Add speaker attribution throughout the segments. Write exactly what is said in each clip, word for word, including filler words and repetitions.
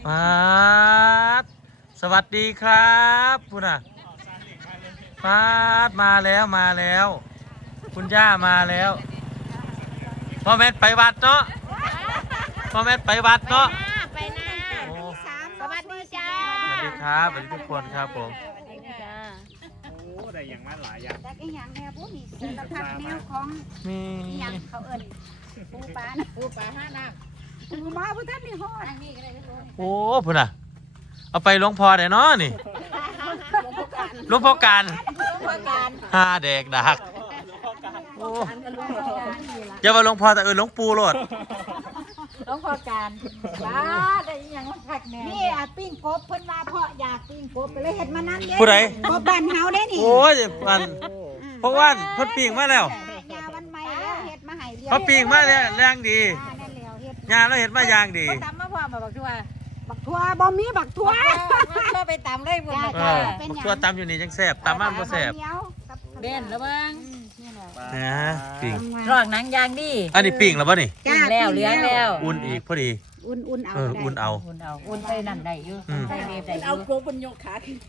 Speaker 1: มาสวัสดีครับคุณอ่ะฟาดมาแล้วมาแล้ว คุณย่ามาแล้วพ่อแม่ไปวัดเนาะพ่อแม่ไปวัดเนาะ
Speaker 2: ไปหน้าสวัสดีจ้า
Speaker 1: สวัสดีครับสวัสดีทุกคนครับผม
Speaker 3: โอ้ได้อย่างมาหลายอย่าง
Speaker 2: แต่ก็อย่างแนวพวกนี้สารพัดแนวของ
Speaker 1: มี
Speaker 2: อย่างเขาเอิ้นปูปลาปูปลาห้าน้ำปูมาพุทธนี่ฮอด
Speaker 1: โอ้พุ่นอ่ะเอาไปหลวงพ่อได้เนาะนี่หลวงพ่อการห้าเด็กดักโอ้อย่าว่าหลวงพ่อแต่เออหลวงปู่โลด
Speaker 2: หลวงพ่อการบ้าได้ยังมาคักแน่นี่อ่ะปิ้งกบเพิ่นว่าเพาะอยากปิ้งกบไปเลยเฮ็ดมานำเด้
Speaker 1: ผู้ใด
Speaker 2: กบบ้านเฮาเด้นี่
Speaker 1: โอ้ยมันเพราะว่าเพิ่นปิ้งมาแล้ว
Speaker 2: ยาวันใหม่แล้วเฮ็ดมาให้เรีย
Speaker 1: เขาปิ้งมาแล้วแรงดี
Speaker 2: นั่นแล้วเฮ็ด
Speaker 1: งานเราเฮ็ดมาอย่างดี
Speaker 2: ตำมาพร้อมบักทั่วบักทั่วบ่มีบักทั่วก็ไปตำเลยพุ่น
Speaker 1: เออบักทั่วตำอยู่นี่จังแซ่บตำมันบ่แซ่บ
Speaker 2: เด่นแล้วบ้าง
Speaker 1: นะปิ้ง
Speaker 2: รอกหนังยางดี
Speaker 1: อันนี้ปิ้งแล้วบ่นี่
Speaker 2: ปิ้งแล้วเหลือแล้ว
Speaker 1: อุ่นอีกพอดี
Speaker 2: อุ่นๆเอา
Speaker 1: เอออุ่นเอา
Speaker 2: อุ่นเอาอุ่นใส่นั่นได้อยู่ใส่เล็บได้อยู่เอาโกบนยกขาขึ้น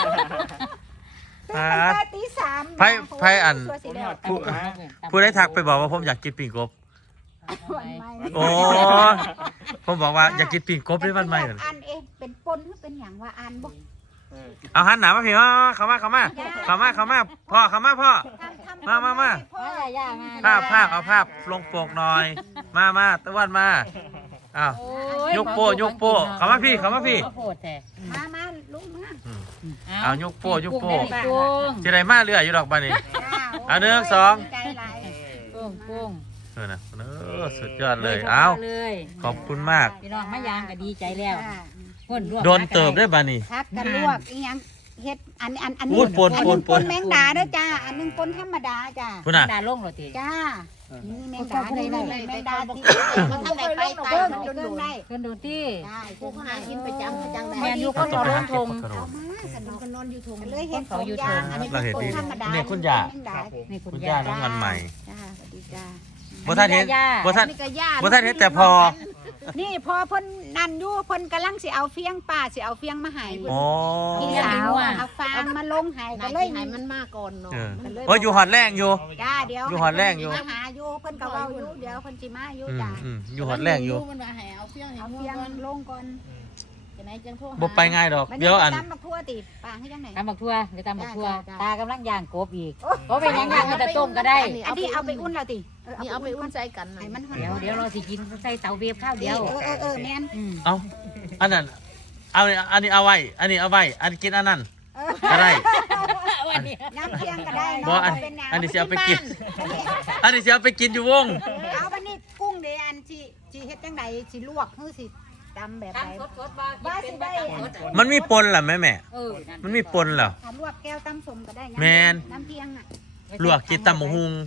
Speaker 1: ครับ
Speaker 2: ตีสาม
Speaker 1: ไพ่ไพ่อันผู้ผู้ได้ทักไปบอกว่าผมอยากกินปิ้งกบโอ้ผมบอกว่าอยากกินปิ้งกบได้วันใหม่เหรอ
Speaker 2: อันเองเป็นปนหรือเป็นอย่างว่าอันบ่
Speaker 1: เอาหันหนามาพี่อ๋อเข้ามาเข้ามาเข้ามาเข้ามาพ่อเข้ามาพ่อมามามาภาพภาพเอาภาพลงปกหน่อยมามาตะวันมาอ้าวยกโป้ยกโป้เข้ามาพี่เข้ามาพี่
Speaker 2: มามาลุงมา
Speaker 1: เอายกโป้ยกโป้จะได้มาเรื่อยอยู่ดอกบ้านนี้เอาหนึ่งสอง
Speaker 2: ปุ้งปุ้ง
Speaker 1: เออนะเออสุดยอดเลยเอาขอบคุณมาก
Speaker 2: พี่น้องมะยางก็ดีใจแล้ว
Speaker 1: โดนเติบได้บ้านี่
Speaker 2: พักกันลวกอีหยังเฮ็ดอันอันอันนี้
Speaker 1: ปนปน
Speaker 2: ปนแมงดาเด้อจ้าอันนึงปนธรรมดาจ้า
Speaker 1: แมง
Speaker 2: ดาลงเหรอติจ้านี่แมงดาได้แมงดาที่มันทำได้ไปไปมันโดนได้เพิ่นโดนที่ผู้หากินประจำประจำได้แม่อยู่คนนอนทงเอามากันคนนอนอยู่ทงเลยเฮ็ดของยางอันนี้ปนธรรมดา
Speaker 1: เนี่ยคุณย่า
Speaker 2: นี่
Speaker 1: คุณย่าน้องวันใหม่
Speaker 2: จ้าสวัสดีจ้า
Speaker 1: บ่ท่านเห็นบ่ท่านบ่ท่านเห็นแต่พอ
Speaker 2: นี่พอเพิ่นนั่นอยู่เพิ่นกำลังสิเอาเฟียงป่าสิเอาเฟียงมาให้
Speaker 1: โอ้
Speaker 2: พี่สาวเอาฟางมาลงให้ก็เลยให้มันมาก่อนเนาะ
Speaker 1: เฮ้ยอยู่หอดแรงอยู่
Speaker 2: จ้าเดี๋ยว
Speaker 1: อยู่หอดแรงอยู่
Speaker 2: มาหาอยู่เพิ่นก็เว้าอยู่เดี๋ยวเพิ่นสิมาอยู่จ้า
Speaker 1: อยู่หอดแรงอยู่
Speaker 2: มันว่าให้เอาเฟียงเอาเฟียงลงก่อนจังได๋จังโทรหา
Speaker 1: บ่ไปง่ายดอกเดี๋ยวอัน
Speaker 2: ตำบักทั่วติปางให้จังไหน
Speaker 4: ตำบักทั่วเดี๋ยวตำบักทั่วตากำลังย่างกบอีกบ่เป็นย่างๆมันจะต้มก็ได้
Speaker 2: อันนี้เอาไปอุ่นแล้วติ
Speaker 5: นี่เอาไปอุ่นใส่กันให้มัน
Speaker 4: เดี๋ยวเดี๋ยวเราสิกินใส่เตาเวฟข้าวเดียว
Speaker 2: เออเออเออแม่น
Speaker 1: เอ้าอันนั้นเอาอันนี้เอาไว้อันนี้เอาไว้อันกินอันนั้นก็ได้
Speaker 2: น้ำเพียงก็ได้
Speaker 1: บ่อันอันนี้สิเอาไปกินอันนี้สิเอาไปกินอยู่วง
Speaker 2: เอาบัดนี้กุ้งเด้อันสิสิเฮ็ดจังได๋สิลวกคือสิตำแบบไหนว่าสิได้
Speaker 1: มันมีปนเหรอแม่แม่มันมีปนเหรอ
Speaker 2: ลวกแก้วตำสมก็ได้
Speaker 1: แมน
Speaker 2: น้ำเพียงอ่ะ
Speaker 1: ลวกกินตำหมูหุง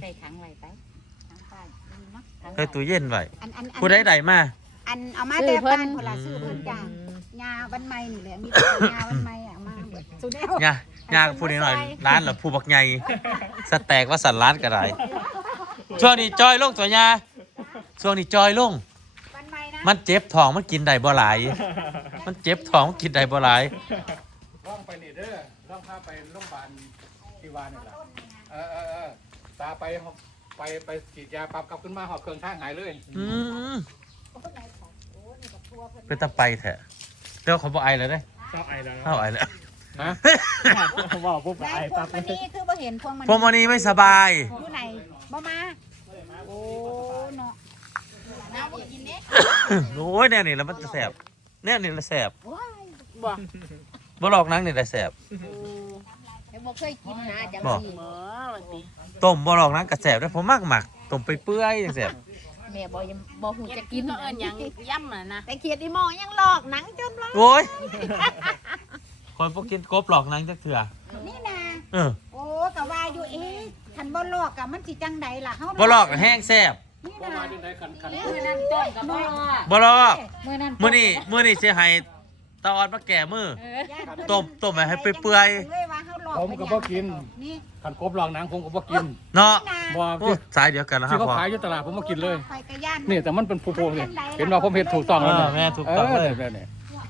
Speaker 1: เฮ้ยตู้เย็นไว้ผู้ใดใดมา
Speaker 2: อันเอามาแต่บ้านคนละซื้อเพิ่นจ้างาวันใหม่นี่แหละมีงาวันใหม่อ่ะมาสุดแล้ว
Speaker 1: งางาพูดหน่อยร้านเหรอผู้บักใหญ่สแต็กว่าสันร้านก็ได้ช่วงนี้จอยลงตัวยาช่วงนี้จอยลงมันเจ็บท้องมันกินได้บ่หลายมันเจ็บท้องกินได้บ่หลาย
Speaker 3: ร่องไปนี่เด้อร่องพาไปโรงพยาบาลที่วานนี่แหละเออเออเออตาไปไปไปฉีดยาปั๊บกลับขึ้นมาหอบเครื่องทางหายเลย
Speaker 1: อืมเป็นตะไปแท้เดี๋ยวเขาบอกไอเลยได้
Speaker 3: เศร้าไอแล้ว
Speaker 1: เศร้าไอแล้ว
Speaker 3: ฮะบอกปุ๊บไอปั๊บเลย
Speaker 2: นี่คือบ่เห็นพวงมัน
Speaker 1: พวงมันนี้ไม่สบาย
Speaker 2: อยู่ไหนบ่มาโอ้เนาะ
Speaker 1: โอ้ยแน่นี่แล้วมันจะแสบแน่นี่ละแสบบ่หลอกนังนี่ละแสบ
Speaker 5: บ่เคยกินนะจังซี่
Speaker 1: ต้มบ่หลอกนังกระแสบได้ผมมากหมักต้มไปเปื่อยจังแสบ
Speaker 5: แม่บ่บ่ฮู้จะกิน
Speaker 2: เอิ้นหยังย่ำน่ะนะแต่เขียดอีหมอยังหลอกหนังจนว่า
Speaker 1: โอ้ยคนพวกกินกบหลอกนังจักเถื่อ
Speaker 2: นี่นะ
Speaker 1: เออ
Speaker 2: โอ้ก็ว่าอยู่เอ๊ะคันบ่หลอกอะมันสิจังไดล่ะเฮา
Speaker 1: บ่หลอกแห้งแซ่บ
Speaker 3: บ่มาจังได๋คันคัน
Speaker 4: มื้อนั้นต้นกับบ่
Speaker 1: บ่หลอกมื้อนี้มื้อนี้สิให้ตาออดมาแก่มือต้มต้มให้เปื่อย
Speaker 3: ๆผมก็บ่กินคันกบหลอกหนังผมก็บ่กิน
Speaker 1: เนาะ
Speaker 3: บ่
Speaker 1: สายเดียวกันแล้วครับ
Speaker 3: ที่เขาขายอยู่ตลาดผมบ่กินเลยนี่แต่มันเป็นผู้ๆนี่เห็นว่าผมเฮ็ดถูกต้องแล้ว
Speaker 1: แม่ถูกต้องเลย
Speaker 3: นี่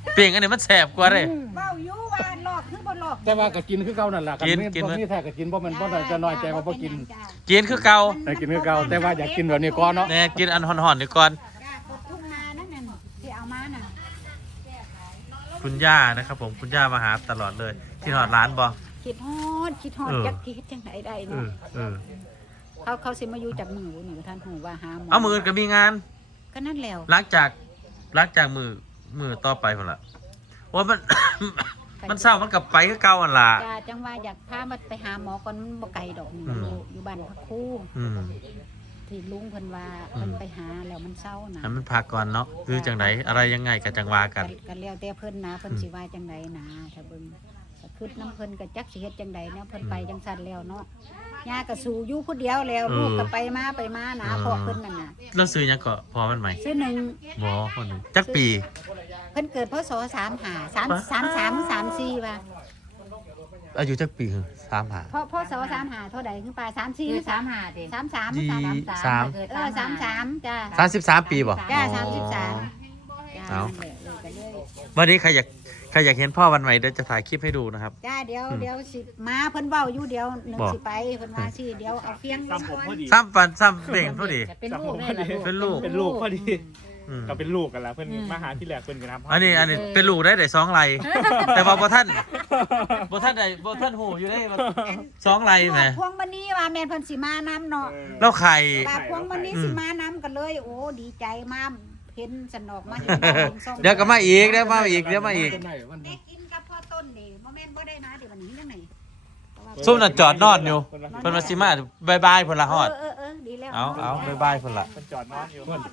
Speaker 1: เปลี่ยนอันนี้มันแสบกว่าเลย
Speaker 2: เว้าอยู่ว่าหลอกคือบ่หลอก
Speaker 3: แต่ว่าก็กินคือเก่านั่นแหละ
Speaker 1: กิน
Speaker 3: บ่
Speaker 1: กิน
Speaker 3: บ่มีแท้ก็กินบ่แมันบ่ได้จะน้อยใจว่าบ่กิน
Speaker 1: กินคือเก่า
Speaker 3: แต่กินคือเก่าแต่ว่าอยากกินแบบนี้ก่อนเนาะ
Speaker 1: แน่กินอันห่อนๆดีก่อน
Speaker 2: จ้ากดทุ่งนานั่นน่ะที่เอามาน่ะ
Speaker 1: คุณย่านะครับผมคุณย่ามาหาตลอดเลย ที่หอดร้านบอ
Speaker 2: คิดฮอดคิดฮอด
Speaker 1: เออ
Speaker 2: จักคิดจังไดได้
Speaker 1: เอ
Speaker 2: เนาะ
Speaker 1: อเออ
Speaker 2: เขาเขาสิมาอยู่จากมือนี่ท่านหูว่าหาหมอ
Speaker 1: เอามืออื่นก็มีงาน
Speaker 2: ก็นั่นแล้ว
Speaker 1: หลังจากหลังจากมือมือต่อไปคนละว่ามัน มันเศร้ามันกลับไปก็เก่าอันละ
Speaker 2: จ้าจังว่าอยากพามาไปหาหมอก่อนมันบ่ไกลดอกนี่
Speaker 1: อืม
Speaker 2: อยู่อยู่บ้านพักครู
Speaker 1: อืม
Speaker 2: ที่ลุงเพิ่นว่า
Speaker 1: อืม
Speaker 2: เพิ่นไปหาแล้วมันเศร้านะ
Speaker 1: ให้มันพักก่อนเนาะคือจังไหนอะไรยังไงกับจังวากัน
Speaker 2: ก็แล้วแต่เพิ่นนะเพิ่นสิว่าจังไดนะถ้าเบิ่งก็คือน้ำเพิ่นก็จักสิเฮ็ดจังไดเนาะเพิ่นไปจังซั่นแล้วเนาะย่าก็สู่อยู่ผู้เดียวแล้ว
Speaker 1: เออ
Speaker 2: ลูกก็ไปมาไปมานะเพราะเพิ่นนั่นน่ะ
Speaker 1: แล้วซื้อหยังก็พอมันไหม
Speaker 2: ซื้อหนึ่ง
Speaker 1: บอคนหนึ่งจักปี
Speaker 2: เพิ่นเกิดพศสามห้า สาม สามสาม สามสี่ว่ะ
Speaker 1: อายุจักปีคือสามหา
Speaker 2: เพราะพศสามห้าเท่าใดคือปลาสามสี่
Speaker 4: คือสามหาเด็
Speaker 2: สามสาม
Speaker 1: ยี่
Speaker 2: สาม
Speaker 1: สาม
Speaker 2: เออสามสามจ้า
Speaker 1: สามสิบสามปีบ่
Speaker 2: จ้า
Speaker 1: อ๋อ
Speaker 2: สามสิบสาม
Speaker 1: เอา
Speaker 2: จ้านั่นแหละเลยกันเลย
Speaker 1: วันนี้ใครอยากใครอยากเห็นพ่อวันใหม่เดี๋ยวจะถ่ายคลิปให้ดูนะครับ
Speaker 2: จ้าเดี๋ยว
Speaker 1: อืม
Speaker 2: เดี๋ยวสิมาเพิ่นเว้าอยู่เดี๋ยวหนึ่ง
Speaker 1: บอก
Speaker 2: สิไปเพิ่นว่าสิเดี๋ยวเอาเฟียงลงก่อน
Speaker 1: ซ้ำฟันซ้ำเบ่งพอดี
Speaker 4: เป็นลูกได้ล่ะลูก
Speaker 1: เป็นลูก
Speaker 6: เป็นลูกพอดี
Speaker 1: อืม
Speaker 6: ก็เป็นลูกกันแล้วเพื่อนมาหาที่แหลกเพื่อนกันทำ
Speaker 1: อันนี้อันนี้เป็นลูกได้แต่สองไรแต่ว่าบ่ท่านบ่ท่านใดบ่ท่านหูอยู่ได้ว่าสองไรแหม
Speaker 2: พวงมณีว่าแม่นเพิ่นสิมานํเนาะ
Speaker 1: แล้วไข่
Speaker 2: ปาพวงมณี
Speaker 1: อืม
Speaker 2: สิมานํกันเลย โอ้ดีใจมากเห็นสนอกมาเห็นส้ม
Speaker 1: เดี๋ยวก็มาอีกเดี๋ยวมาอีกเดี๋ยวมาอีก
Speaker 3: ได้วัน
Speaker 2: ได้กินกับพ่อต้นนี่บ่แม่นบ่ได้นะเดี๋ยววันนี้จังได๋
Speaker 1: ส้มน่ะจอดนอนอยู่เพิ่นมาสิมาบายบายเพิ่นละฮอด
Speaker 2: เออเออดีแล้ว
Speaker 1: เอาเอาบายบายเพิ่นละ
Speaker 6: มันจอดนอนอยู่
Speaker 3: เพิ่น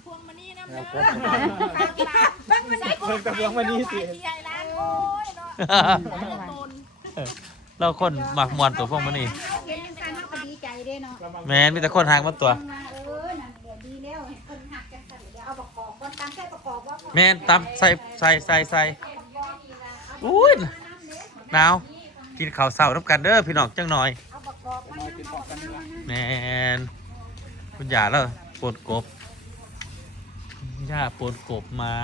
Speaker 2: บังมันได้
Speaker 6: เพิ่นกับเพื่อนวันนี้สิ
Speaker 1: เราคนหมักมวนตัวพวกมันนี่
Speaker 2: เห็นจังซั่นเฮาก็ดีใจเด้เนาะ
Speaker 1: แม่นมีแต่คนหางมาตัว
Speaker 2: เออนั่นเดี๋ยวดีแล้วเห็นเพิ่นหักจังซั่นเดี๋ยวเอาประกอบก่อนตามใส่ประกอบว่า
Speaker 1: แม่นตำใส่ใส่ใส่ใส่อุ้ยหนาวกินข้าวเช้าน้ำกันเด้อพี่น้องจังหน่อย
Speaker 2: เอาประกอบมาเอาประกอบมา
Speaker 1: แม่นคุณย่าแล้วปวดกบคุณย่าปวดกบมา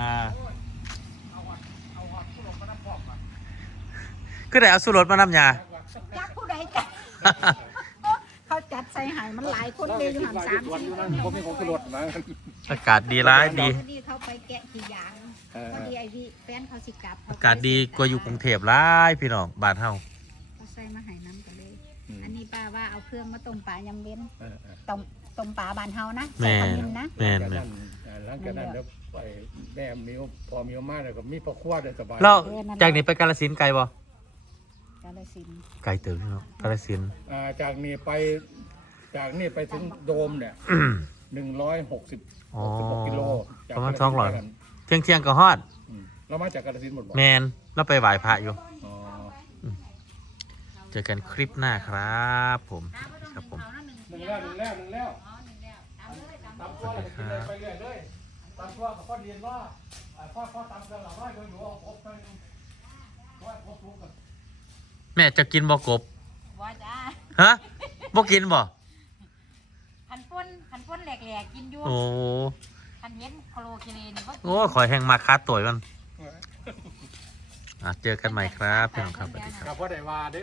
Speaker 1: ก็ได้เอาสุรสมานำยา
Speaker 2: จักผู้ใดจักเขาจัดใส่ใหายมันหลายคนเลยอยู่หันสามสี่คน
Speaker 3: ผมมีของขึ้นรถมา
Speaker 1: อากาศดีร้ายดี
Speaker 2: พอดีเขาไปแกะกี่อย่าง
Speaker 3: เออ
Speaker 2: พอดีไอ้พี่แฟนเขาสิกลับ
Speaker 1: อากาศดีกว่าอยู่กรุงเทพร้ายพี่น้องบ้านเฮา
Speaker 2: เขาใส่มาใหายน้ำกันเลย อันนี้ป้าว่าเอาเครื่องมาต้มปลายำเว้น
Speaker 3: เออเออ
Speaker 2: ต้มต้มปลาบานเฮานะ
Speaker 1: แม่
Speaker 2: ใส่
Speaker 1: น
Speaker 2: ขมิ้นนะ
Speaker 1: แม่น
Speaker 3: จาก
Speaker 1: แม่
Speaker 3: นั้น นเอ่อหลังจากนั้นแล้วไปแม่มีพอมีมาแล้วก็มีพ่อครัวได้สบาย
Speaker 1: แล้วจากนี้ไปกาฬสินธุ์ไกลบ่
Speaker 2: กาฬสินธุ์
Speaker 1: ไกลเติบพี่น้องกาฬสินธุ์
Speaker 3: อ่าจากนี้ไปจากนี่ไปถึงโดมเนี่ยหนึ่งร้อยหกสิบ
Speaker 1: อ๋อ
Speaker 3: หกกิโลจก
Speaker 1: ประมาณ
Speaker 3: กฬ
Speaker 1: สองร้อย
Speaker 3: สินธุ์
Speaker 1: เที่ยงเที่ยงก็ฮอด
Speaker 3: อืมเรามาจากกาฬสินธุ์หมดบ่
Speaker 1: แมนแล้วไปไหว้พระอยู่
Speaker 3: อ๋อ
Speaker 1: เจอกันคลิปหน้าครับผมครับผม
Speaker 3: หนึ่งแล้วหนึ่งแล้วหนึ่งแล้วตามตัวเลยกินเลยไปเรื่อยเลยตามตัวกับพ่อเรียนว่าอ่าพ่อพ่อตามเครื่องหลังร้อยก็อยู่เอาครบไปร้อยครบทุกกัน
Speaker 1: แม่จะกินบ่กบ
Speaker 4: ว่าจ้า
Speaker 1: ฮะบ่กินบ่
Speaker 4: ขันป้นขันป้นแหลกๆกินอยู่
Speaker 1: โอ้
Speaker 4: ขันเย็นโคโลกิเลนบ่
Speaker 1: โอ้ขอแหงมาคาตัวมันอ่ะเจอกันใหม่ครับพี่น้องครับสวัสดีครับ
Speaker 3: กับพ่อได้ว่าเด้